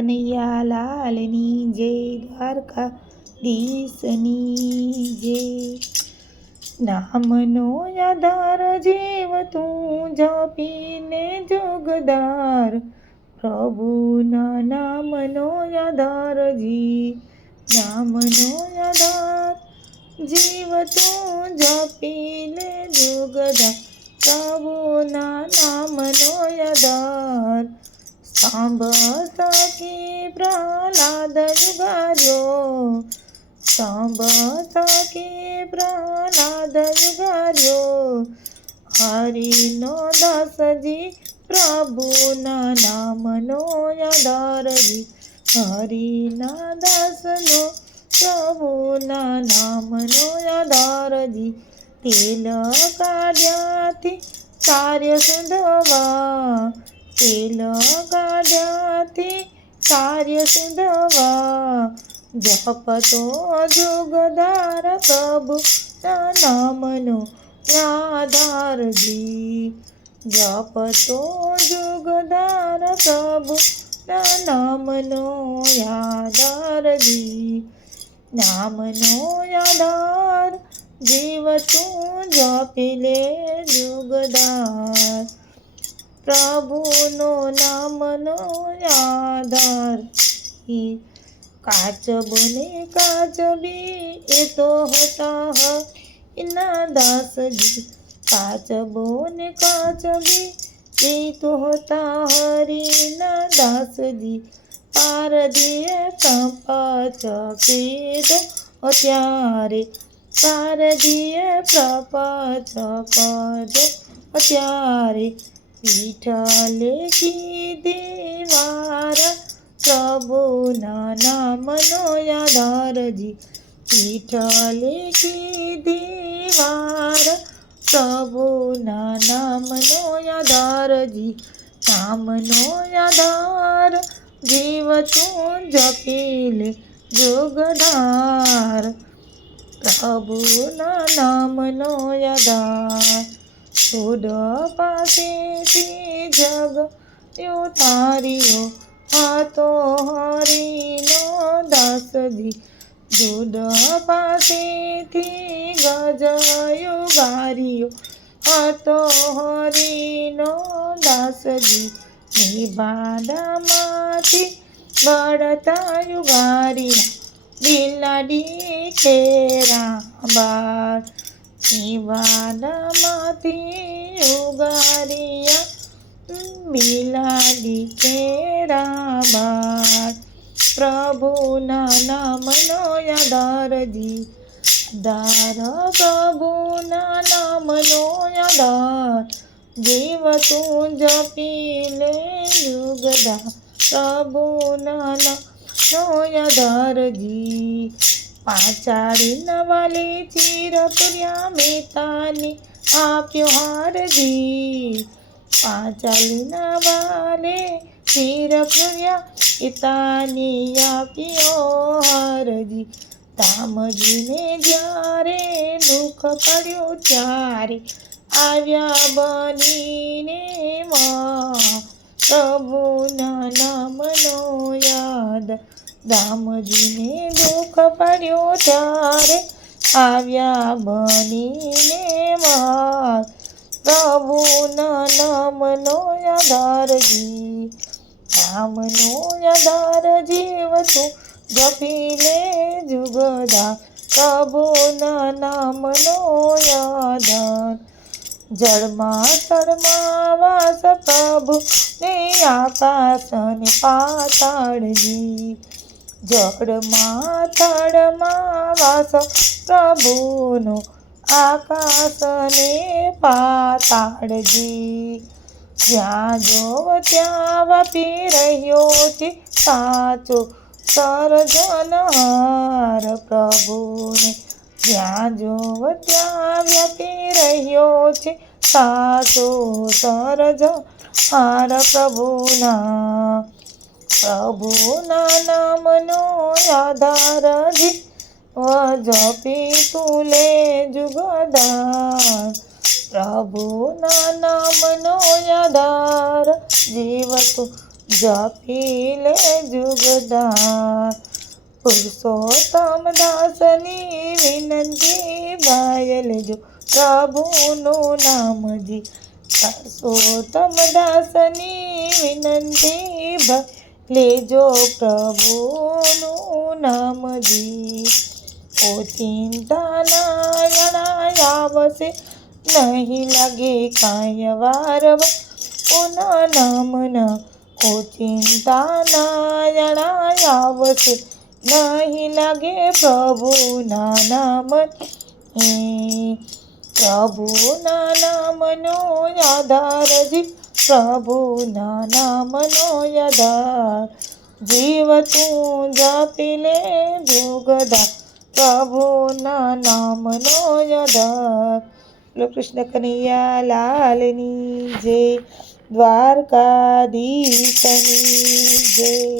કનૈયા લાલની જય દ્વારકા દીસની જય નામનો આધાર જીવ તું જપીને જોગદાર પ્રભુના નામનો આધાર જી નામનો આધાર જીવ તું જપીને જોગદાર સાંભ સખી પ્રહલાદ યુગાર્યો સાંભ સખી પ્રહલાદ યુગાર્યો હરિનો દાસજી પ્રભુના નામનો આધારજી હરિના દાસનો પ્રભુના નામનો યાદારજી તેલ કાર્યાથી કાર્ય સુધવા लाजाति कार्यसु धवा जपतो जुगदार सब न नामो यादार जी जपतो जुगदार प्रभु नामनो यादारजी नामनो यादार जीव तू जपि ले जुगदार પ્રભુનો નામનો આધાર. કાચ બોલે કાચ બી, એ તો હતા એના દાસજી કાચ બોને, કાચ બી, એ તો હતા હરિના દાસજી પારધીએ પ્રપચ કીધો ત્યારે પારધીએ પ્રપચ કરજો ત્યારે વિઠ્ઠલે કીધી વાર પ્રભુના નામનો આધારજી વિઠ્ઠલે કીધી વાર પ્રભુના નામનો આધારજી નામનો આધાર જીવ તું જપી લે જોગદાર પ્રભુના નામનો આધાર છોડ પાસેથી જગ તારીઓ હાથો હરીનો દાસજી. દૂધ પાસેથી ગજયો ગારીઓ હાથો હરીનો દાસજી. નિબાડામાંથી બળતા યુગારી બિલાડી ખેરા બાર નિવાડામાંથી ઉગારિયા બિલાડી કેરા બાર પ્રભુના નામનો યાદારજી દાર પ્રભુના નામનો યાદાર જીવ તું જપી લે જુગદા પ્રભુના નામનો આધારજી પાચાડી નવાલી ચીર પુર્યા મેતાની આપ્યો હારજી પાચાલી નવાલે ચીરપુર્યા પુર્યા પિતાની આપ્યો હારજી તામજીને જ્યારે દુઃખ પડ્યું ત્યારે આવ્યા બનીને માં પ્રભુના નામનો યાદ દામજીને દુઃખ પડ્યો ત્યારે આવ્યા બનીને માર. પ્રભુના નામનો આધારજી રામનો આધાર જીવ તું જપીને જુગદા. પ્રભુના નામનો આધાર જળમાં તળમાં વાસ પ્રભુ ને આકાશ ને પાતાળજી. જળમાં તળમાં વાસ પ્રભુનો આકાશને પાતાળજી. જ્યાં જોવ ત્યાં વાપી રહ્યો છે સાચો સર્જનહાર પ્રભુને. જ્યાં જોવ ત્યાં વ્યાપી રહ્યો છે સાચો સર્જન હાર પ્રભુના પ્રભુના નામનો આધાર જપી તુલે જુગદાર પ્રભુના નામનો આધાર જીવ તું જપી લે જુગદાર પુરુષોત્તમ દાસની વિનંતી ભાય લેજો. પ્રભુનું નામજી પુરુષોત્તમ દાસની વિનંતી ભાઈ લેજો પ્રભુનું નામજી ઓ ચિંતા નારાયણ આવશે નહીં લાગે કાંઈ વાર ઓના નામના ઓ ચિંતા નારાયણ આવશે નહીં લાગે પ્રભુના નામ પ્રભુના નામનો આધાર જી પ્રભુના નામનો યદાર જીવ તું જાપી લે જુગદા. પ્રભુના નામનો યદાર કૃષ્ણ કનૈયા લાલની જય, દ્વારકાધીશની જય.